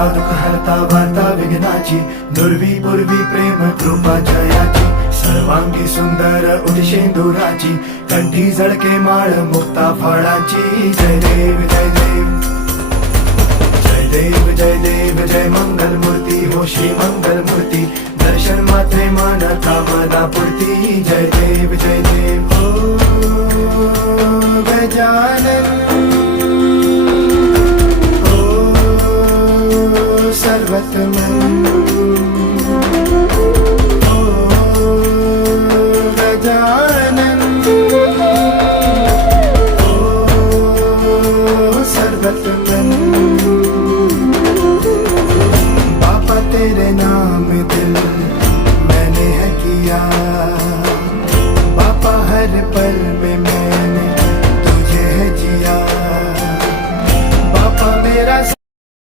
हरता दुःख हरता वार्ता विघ्नाची, दुर्वी पूर्वी प्रेम कृपा जयाची, सर्वांगी सुंदर उदिशेंदुराची, कंठी झळके माळ मुक्ता फळाची. जय देव जय देव जय देव जय देव जय मंगल मूर्ती हो श्री मंगल मूर्ती, दर्शन मात्रे मन कामना पूर्ती. जय देव जय देव हो गजानन हो सर्वतमन.